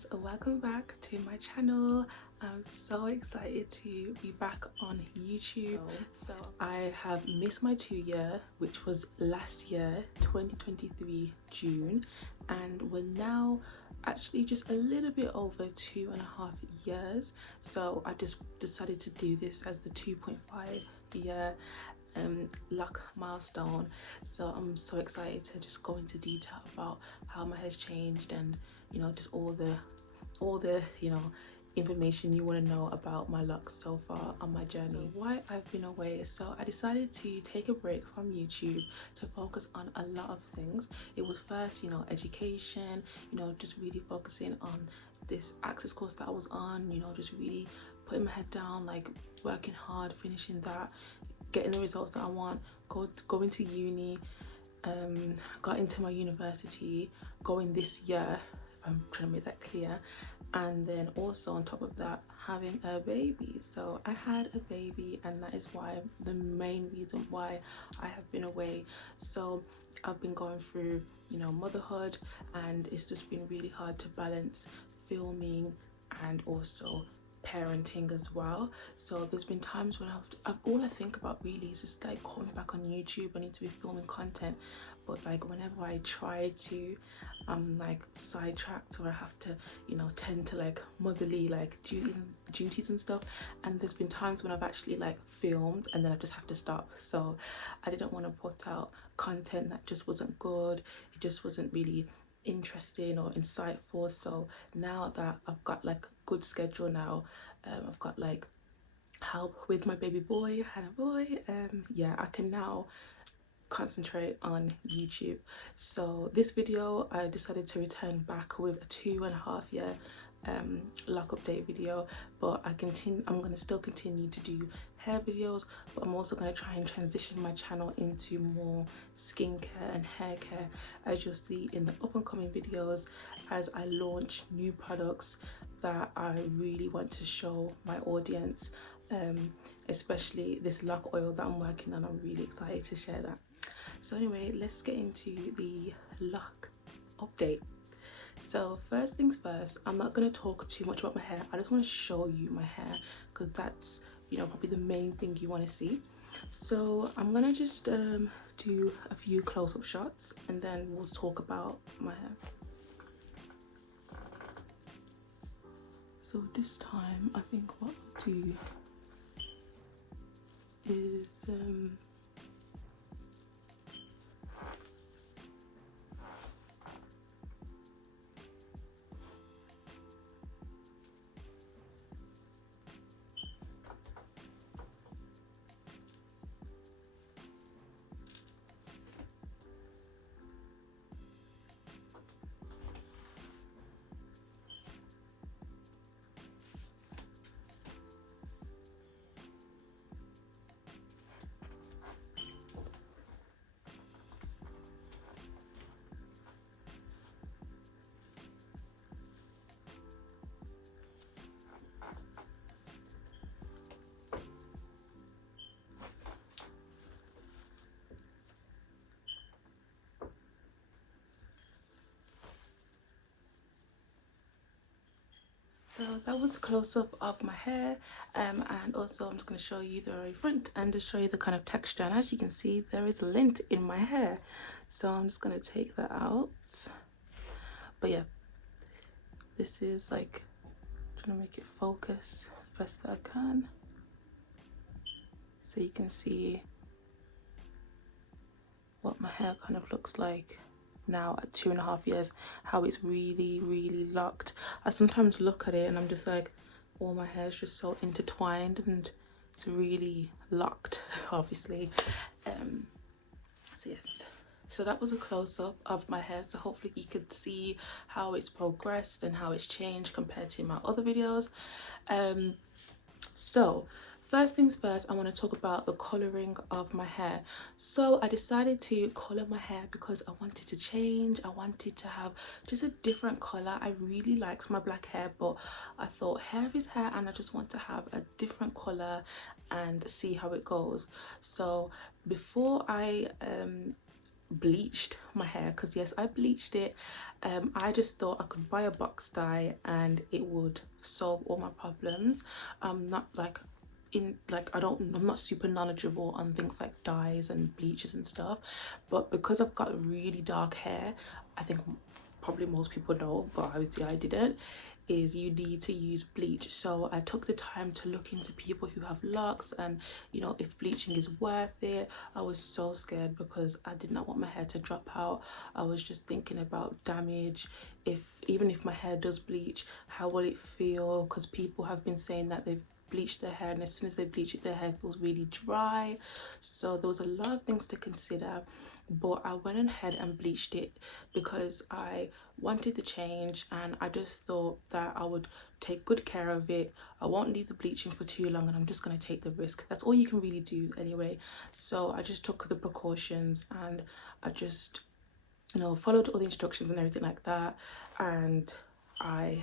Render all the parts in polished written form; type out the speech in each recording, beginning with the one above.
guys, welcome back to my channel. I'm so excited to be back on YouTube. So I have missed my 2 year, which was last year, 2023 June, and we're now actually just a little bit over 2.5 years. So I just decided to do this as the 2.5 year lock milestone. So I'm so excited to just go into detail about how my hair's changed, and just all the information you want to know about my locks so far on my journey. So why I've been away, so I decided to take a break from YouTube to focus on a lot of things. It was first education, just really focusing on this access course that I was on, just really putting my head down, like working hard, finishing that, getting the results that I want, going to uni, got into my university, going this year, I'm trying to make that clear, and then also on top of that, having a baby. So I had a baby, and that is why, the main reason why I have been away. So I've been going through motherhood, and it's just been really hard to balance filming and also parenting as well. So there's been times when I've all I think about really is just like coming back on YouTube. I need to be filming content, but like whenever I try to, I'm like sidetracked, or I have to tend to like motherly like duties and stuff. And there's been times when I've actually like filmed and then I just have to stop. So I didn't want to put out content that just wasn't good. It just wasn't really interesting or insightful. So now that I've got like good schedule now, I've got like help with my baby boy, I had a boy, yeah, I can now concentrate on YouTube. So this video, I decided to return back with a 2.5 year lock update video, but I'm going to still continue to do hair videos, but I'm also going to try and transition my channel into more skincare and hair care, as you'll see in the up and coming videos, as I launch new products that I really want to show my audience, especially this lock oil that I'm working on. I'm really excited to share that. So anyway, let's get into the lock update. So first things first, I'm not going to talk too much about my hair. I just want to show you my hair, because that's probably the main thing you want to see. So I'm going to just do a few close-up shots, and then we'll talk about my hair. So this time I think what I'll do is so that was a close-up of my hair, and also I'm just going to show you the very front and just show you the kind of texture. And as you can see, there is lint in my hair, so I'm just going to take that out. But yeah, this is like trying to make it focus the best that I can, so you can see what my hair kind of looks like now at 2.5 years, how it's really locked. I sometimes look at it and I'm just like, all my hair is just so intertwined and it's really locked, obviously. So yes, so that was a close-up of my hair, so hopefully you could see how it's progressed and how it's changed compared to my other videos. So first things first, I want to talk about the colouring of my hair. So I decided to colour my hair because I wanted to change. I wanted to have just a different colour. I really liked my black hair, but I thought hair is hair and I just want to have a different colour and see how it goes. So before I bleached my hair, because yes, I bleached it. I just thought I could buy a box dye and it would solve all my problems. I'm not like I'm not super knowledgeable on things like dyes and bleaches and stuff, but because I've got really dark hair, I think probably most people know, but obviously I didn't, is you need to use bleach. So I took the time to look into people who have locks and, you know, if bleaching is worth it. I was so scared because I did not want my hair to drop out. I was just thinking about damage. If even if my hair does bleach, how will it feel? Because people have been saying that they've bleached their hair and as soon as they bleach it, their hair feels really dry. So there was a lot of things to consider, but I went ahead and bleached it because I wanted the change and I just thought that I would take good care of it. I won't leave the bleaching for too long and I'm just going to take the risk. That's all you can really do anyway. So I just took the precautions and I just, you know, followed all the instructions and everything like that, and I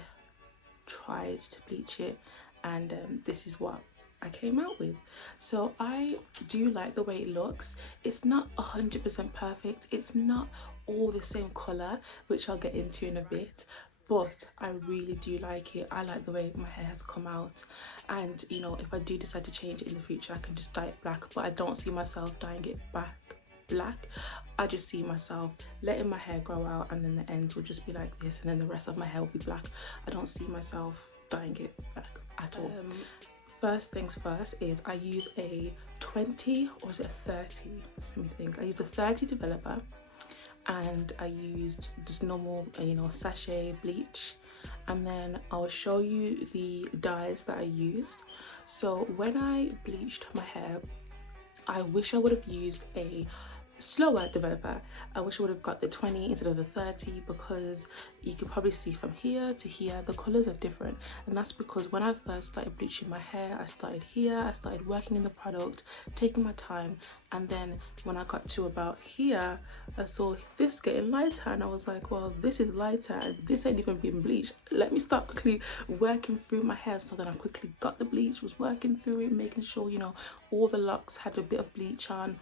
tried to bleach it, and this is what I came out with. So I do like the way it looks. It's not 100% perfect, it's not all the same color, which I'll get into in a bit, but I really do like it. I like the way my hair has come out, and you know, if I do decide to change it in the future, I can just dye it black, but I don't see myself dyeing it back black. I just see myself letting my hair grow out and then the ends will just be like this and then the rest of my hair will be black. I don't see myself dyeing it black at all. First things first is I use a 20 or is it a 30? Let me think. I used a 30 developer and I used just normal, you know, sachet bleach, and then I'll show you the dyes that I used. So when I bleached my hair, I wish I would have used a slower developer. I wish I would have got the 20 instead of the 30, because you can probably see from here to here the colors are different, and that's because when I first started bleaching my hair, I started here, I started working in the product, taking my time, and then when I got to about here, I saw this getting lighter and I was like, well, this is lighter and this ain't even been bleached. Let me start quickly working through my hair. So then I quickly got the bleach, was working through it, making sure, you know, all the locks had a bit of bleach on.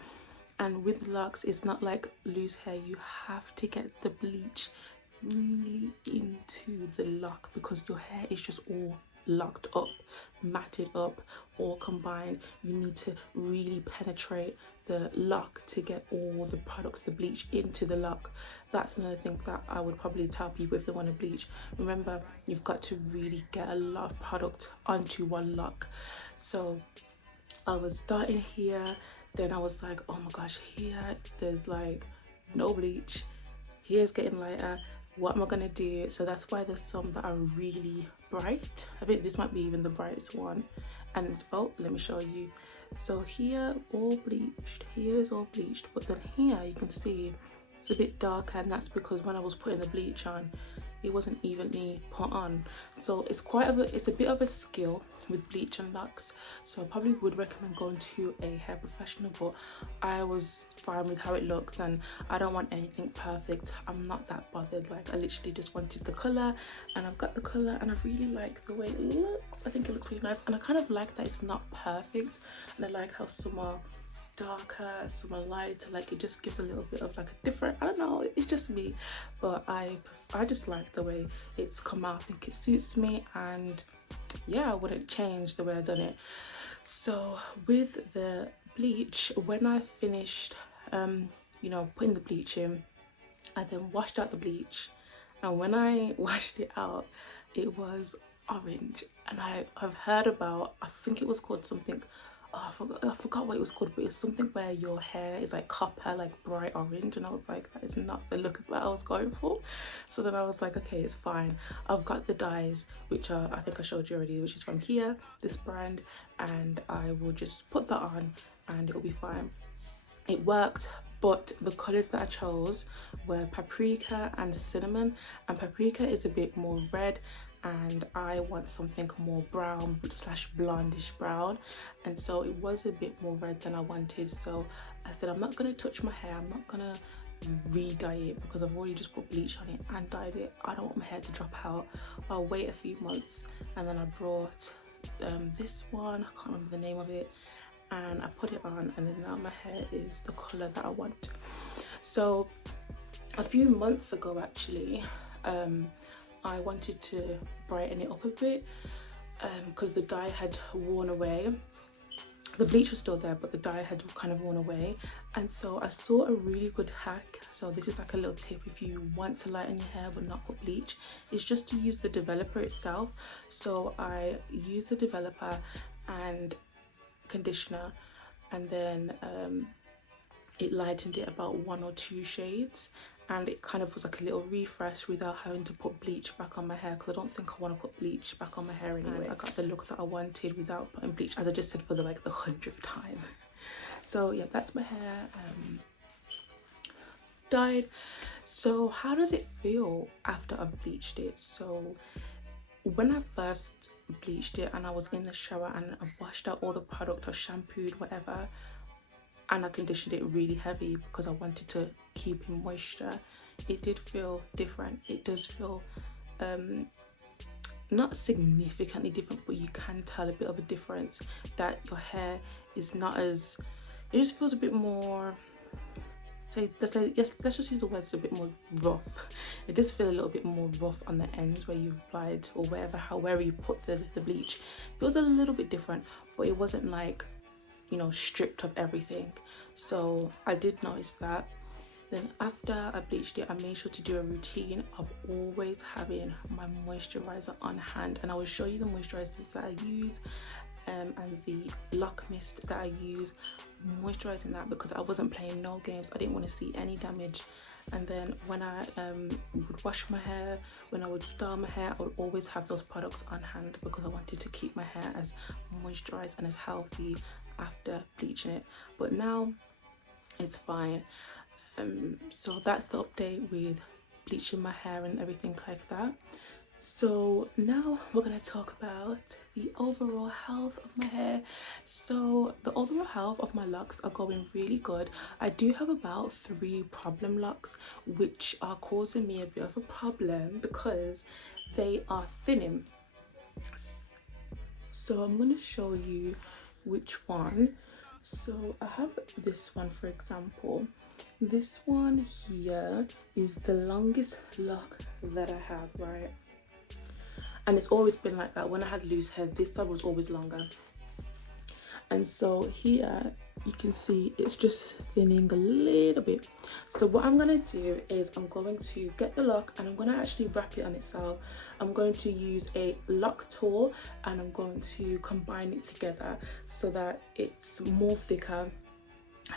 And with locks, it's not like loose hair. You have to get the bleach really into the lock because your hair is just all locked up, matted up, all combined. You need to really penetrate the lock to get all the products, the bleach, into the lock. That's another thing that I would probably tell people if they want to bleach. Remember, you've got to really get a lot of product onto one lock. So I was starting here, then I was like, oh my gosh, here there's like no bleach, here's getting lighter, what am I gonna do? So that's why there's some that are really bright. I think this might be even the brightest one. And oh, let me show you. So here all bleached, here is all bleached, but then here you can see it's a bit darker, and that's because when I was putting the bleach on, it wasn't evenly put on. So it's a bit of a skill with bleach and locks, so I probably would recommend going to a hair professional, but I was fine with how it looks and I don't want anything perfect. I'm not that bothered. Like, I literally just wanted the color, and I've got the color and I really like the way it looks. I think it looks really nice, and I kind of like that it's not perfect, and I like how some are darker, some are lighter. Like, it just gives a little bit of like a different, I don't know, it's just me, but I just like the way it's come out. I think it suits me, and yeah, I wouldn't change the way I done it. So with the bleach, when I finished you know, putting the bleach in, I then washed out the bleach, and when I washed it out, it was orange. And I've heard about, I think it was called something, oh, I forgot what it was called, but it's something where your hair is like copper, like bright orange, and I was like, that is not the look that I was going for. So then I was like, okay, it's fine. I've got the dyes, which are, I think I showed you already, which is from here, this brand, and I will just put that on and it'll be fine. It worked, but the colors that I chose were paprika and cinnamon, and paprika is a bit more red and I want something more brown slash blondish brown, and so it was a bit more red than I wanted. So I said, I'm not going to touch my hair, I'm not going to re-dye it because I've already just put bleach on it and dyed it. I don't want my hair to drop out. I'll wait a few months. And then I brought this one, I can't remember the name of it, and I put it on, and then now my hair is the color that I want. So a few months ago actually, I wanted to brighten it up a bit because the dye had worn away. The bleach was still there, but the dye had kind of worn away. And so I saw a really good hack. So this is like a little tip if you want to lighten your hair but not put bleach. It's just to use the developer itself. So I used the developer and conditioner, and then it lightened it about 1 or 2 shades, and it kind of was like a little refresh without having to put bleach back on my hair, because I don't think I want to put bleach back on my hair anyway. I got the look that I wanted without putting bleach, as I just said for the 100th time. So yeah, that's my hair dyed. So how does it feel after I've bleached it? So when I first bleached it and I was in the shower and I washed out all the product, I shampooed whatever, and I conditioned it really heavy because I wanted to keep in moisture, it did feel different. It does feel not significantly different, but you can tell a bit of a difference, that your hair is not as, it just feels a bit more, let's just use the words, a bit more rough. It does feel a little bit more rough on the ends where you've applied, or wherever you put the bleach. It feels a little bit different, but it wasn't like, you know, stripped of everything. So I did notice that. Then after I bleached it, I made sure to do a routine of always having my moisturizer on hand, and I will show you the moisturizers that I use and the lock mist that I use, moisturizing that because I wasn't playing no games. I didn't want to see any damage. And then when I would wash my hair, when I would style my hair, I would always have those products on hand because I wanted to keep my hair as moisturized and as healthy after bleaching it. But now it's fine. So that's the update with bleaching my hair and everything like that. So now we're going to talk about the overall health of my hair. So the overall health of my locks are going really good. I do have about 3 problem locks which are causing me a bit of a problem because they are thinning. So I'm going to show you which one. So I have this one, for example. This one here is the longest lock that I have, right? And it's always been like that. When I had loose hair, this side was always longer. And so here you can see it's just thinning a little bit. So what I'm going to do is I'm going to get the lock and I'm going to actually wrap it on itself. I'm going to use a lock tool and I'm going to combine it together so that it's more thicker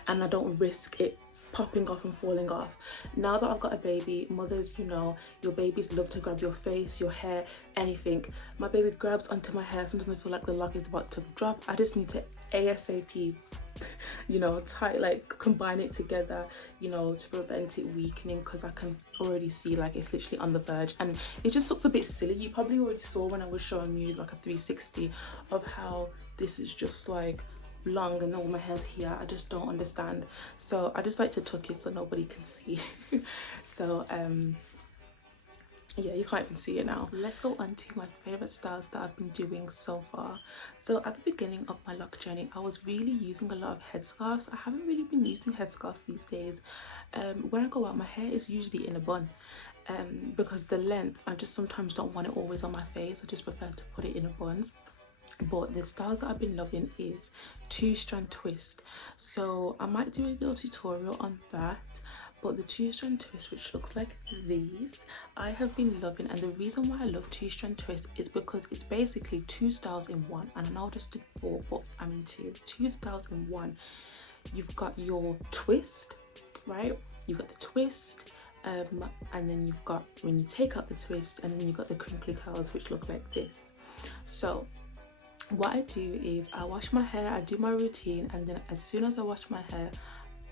and I don't risk it popping off and falling off. Now that I've got a baby, mothers, you know, your babies love to grab your face, your hair, anything. My baby grabs onto my hair. Sometimes I feel like the lock is about to drop. I just need to ASAP, you know, combine it together, you know, to prevent it weakening, because I can already see like it's literally on the verge and it just looks a bit silly. You probably already saw when I was showing you like a 360 of how this is just like long and all my hair's here. I just don't understand, so I just like to tuck it so nobody can see. So yeah, you can't even see it now. So let's go on to my favorite styles that I've been doing so far. So at the beginning of my lock journey, I was really using a lot of headscarves. I haven't really been using headscarves these days. When I go out, my hair is usually in a bun because the length, I just sometimes don't want it always on my face. I just prefer to put it in a bun. But the styles that I've been loving is 2-strand twist. So I might do a little tutorial on that, but the 2-strand twist, which looks like these, I have been loving. And the reason why I love 2-strand twist is because it's basically 2 styles in one. And I know I just did 4, but I'm in 2 styles in one. You've got your twist, right? You've got the twist, and then you've got, when you take out the twist, and then you've got the crinkly curls, which look like this. So what I do is I wash my hair, I do my routine, and then as soon as I wash my hair,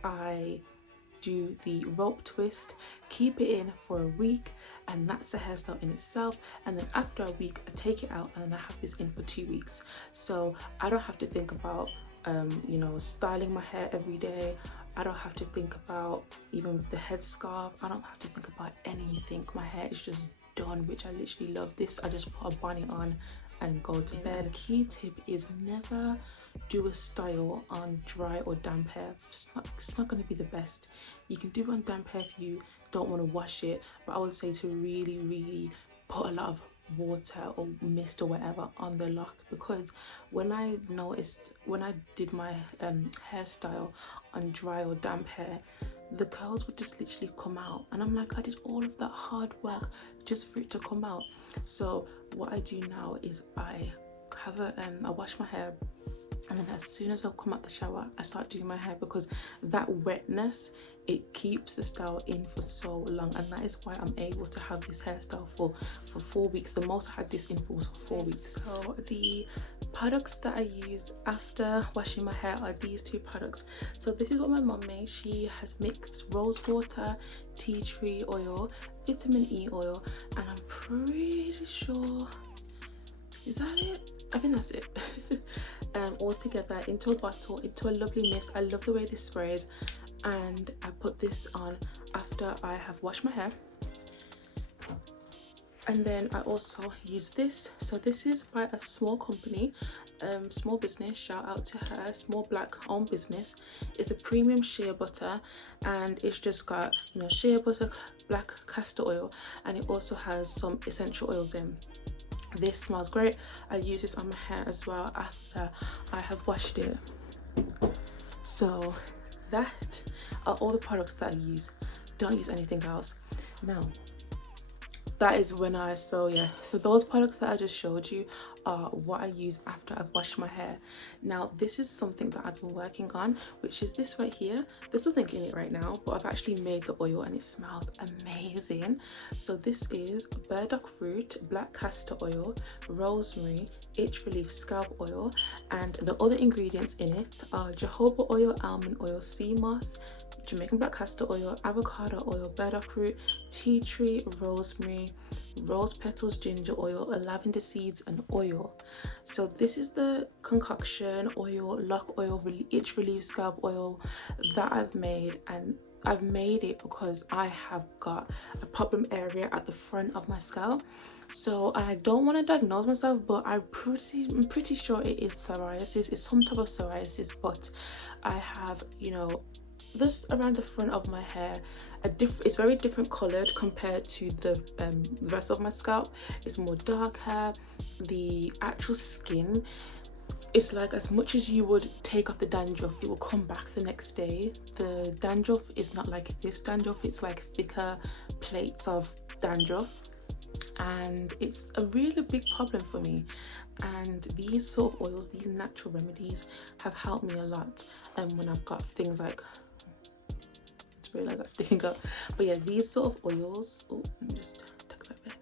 I do the rope twist, keep it in for a week, and that's a hairstyle in itself. And then after a week, I take it out and then I have this in for 2 weeks. So I don't have to think about you know, styling my hair every day. I don't have to think about, even with the headscarf, I don't have to think about anything. My hair is just done, which I literally love. This, I just put a bonnet on and go to bed. Key tip is never do a style on dry or damp hair. It's not going to be the best. You can do it on damp hair if you don't want to wash it, but I would say to really put a lot of water or mist or whatever on the lock, because when I did my hairstyle on dry or damp hair, the curls would just literally come out, and I'm like, I did all of that hard work just for it to come out. So what I do now is I wash my hair, and then as soon as I come out the shower, I start doing my hair, because that wetness, it keeps the style in for so long, and that is why I'm able to have this hairstyle for 4 weeks. The most I had this in for was for 4 weeks. So the products that I use after washing my hair are these 2 products. So this is what my mom made. She has mixed rose water, tea tree oil, vitamin E oil, and I'm pretty sure, is that it? I think that's it. All together into a bottle, into a lovely mist. I love the way this sprays, and I put this on after I have washed my hair. And then I also use this. So this is by a small company, small business, shout out to her, small black owned business. It's a premium shea butter, and it's just got, you know, shea butter, black castor oil, and it also has some essential oils in. This smells great. I use this on my hair as well after I have washed it. So that are all the products that I use. Don't use anything else. Now that is when so those products that I just showed you are what I use after I've washed my hair. Now this is something that I've been working on, which is this right here. There's nothing in it right now, but I've actually made the oil and it smells amazing. So this is burdock fruit, black castor oil, rosemary, itch relief scalp oil, and the other ingredients in it are jojoba oil, almond oil, sea moss, Jamaican black castor oil, avocado oil, burdock root, tea tree, rosemary, rose petals, ginger oil, lavender seeds, and oil. So this is the concoction oil, lock oil, itch relief scalp oil that I've made, and I've made it because I have got a problem area at the front of my scalp. So I don't want to diagnose myself, but I'm pretty sure it is psoriasis. It's some type of psoriasis, but I have, you know, just around the front of my hair, it's very different colored compared to the rest of my scalp. It's more dark hair. The actual skin, it's like as much as you would take off the dandruff, it will come back the next day. The dandruff is not like this dandruff, it's like thicker plates of dandruff, and it's a really big problem for me. And these sort of oils, these natural remedies, have helped me a lot. And when I've got things like, realize that's sticking up, but yeah, these sort of oils, oh, let me just tuck that back.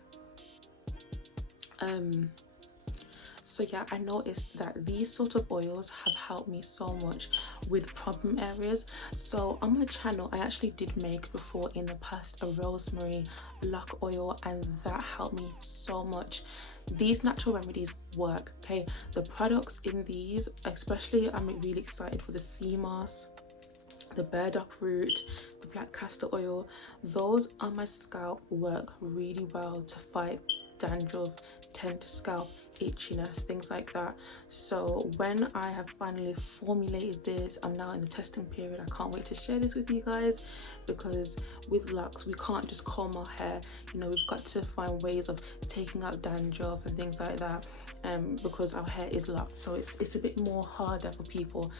So yeah, I noticed that these sort of oils have helped me so much with problem areas. So on my channel, I actually did make before in the past a rosemary lock oil, and that helped me so much. These natural remedies work, okay? The products in these, especially, I'm really excited for the sea moss, the burdock root, the black castor oil. Those on my scalp work really well to fight dandruff, tender scalp, itchiness, things like that. So when I have finally formulated this, I'm now in the testing period. I can't wait to share this with you guys, because with locks we can't just comb our hair, you know, we've got to find ways of taking out dandruff and things like that, because our hair is locked. So it's a bit more harder for people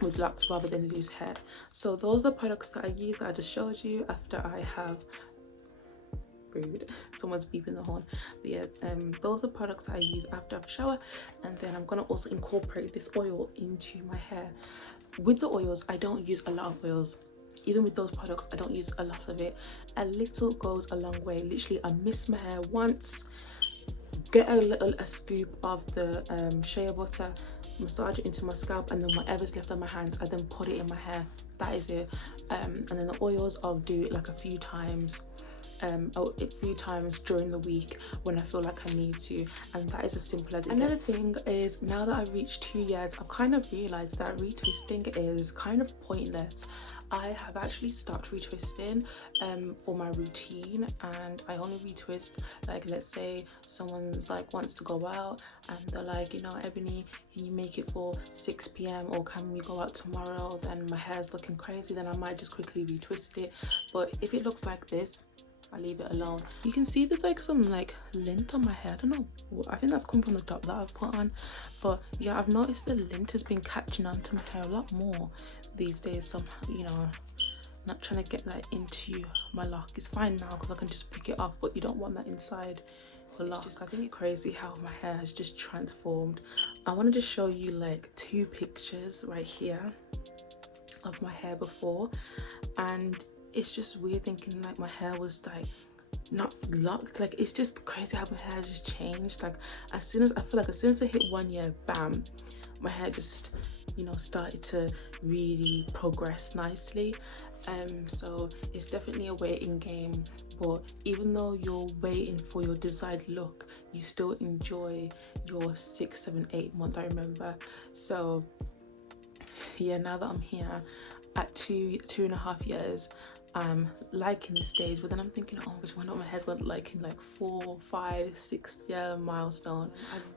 with locks rather than loose hair. So those are the products that I use that I just showed you after I have, rude, someone's beeping the horn, but yeah, those are products I use after I have a shower. And then I'm gonna also incorporate this oil into my hair. With the oils, I don't use a lot of oils. Even with those products, I don't use a lot of it. A little goes a long way. Literally, I mist my hair once, get a scoop of the shea butter, massage it into my scalp, and then whatever's left on my hands, I then put it in my hair. That is it. And then the oils, I'll do it like a few times, a few times during the week when I feel like I need to, and that is as simple as it gets. Another thing is, now that I've reached 2 years, I've kind of realized that retwisting is kind of pointless. I have actually stopped retwisting for my routine, and I only retwist, like, let's say someone's like wants to go out and they're like, you know, Ebony, can you make it for 6 p.m. or can we go out tomorrow? Then my hair's looking crazy, then I might just quickly retwist it. But if it looks like this, I leave it alone. You can see there's like some like lint on my hair. I don't know, I think that's come from the dot that I've put on, but yeah, I've noticed the lint has been catching on to my hair a lot more these days. So I'm, you know, not trying to get that into my lock. It's fine now because I can just pick it off, but you don't want that inside the lock. I think it's crazy how my hair has just transformed. I want to just show you like 2 pictures right here of my hair before, and it's just weird thinking like my hair was like not locked. Like, it's just crazy how my hair has just changed. Like, as soon as I feel like as soon as I hit 1 year, bam, my hair just, you know, started to really progress nicely. So it's definitely a waiting game, but even though you're waiting for your desired look, you still enjoy your 6, 7, 8 month, I remember. So yeah, now that I'm here at 2.5 years, I'm liking this stage, but then I'm thinking, oh gosh, I wonder what my hair's gonna look like in like 4, 5, 6 year milestone.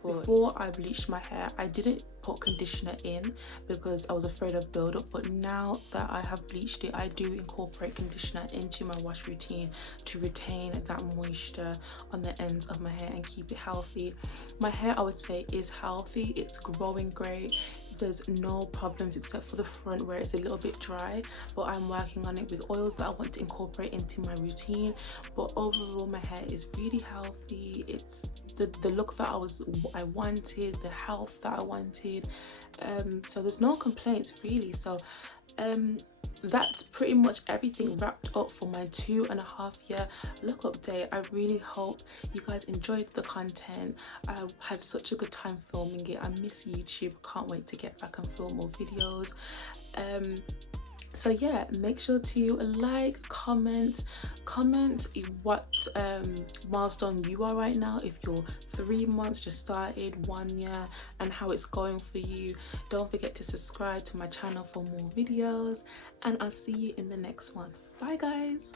Before I bleached my hair, I didn't put conditioner in because I was afraid of buildup, but now that I have bleached it, I do incorporate conditioner into my wash routine to retain that moisture on the ends of my hair and keep it healthy. My hair, I would say, is healthy. It's growing great. There's no problems except for the front where it's a little bit dry, but I'm working on it with oils that I want to incorporate into my routine. But overall, my hair is really healthy. It's the look that I wanted, the health that I wanted, so there's no complaints really. So that's pretty much everything wrapped up for my 2.5 year look update. I really hope you guys enjoyed the content. I had such a good time filming it. I miss YouTube, can't wait to get back and film more videos. So yeah, make sure to like, comment what milestone you are right now, if you're 3 months, just started, 1 year, and how it's going for you. Don't forget to subscribe to my channel for more videos, and I'll see you in the next one. Bye guys.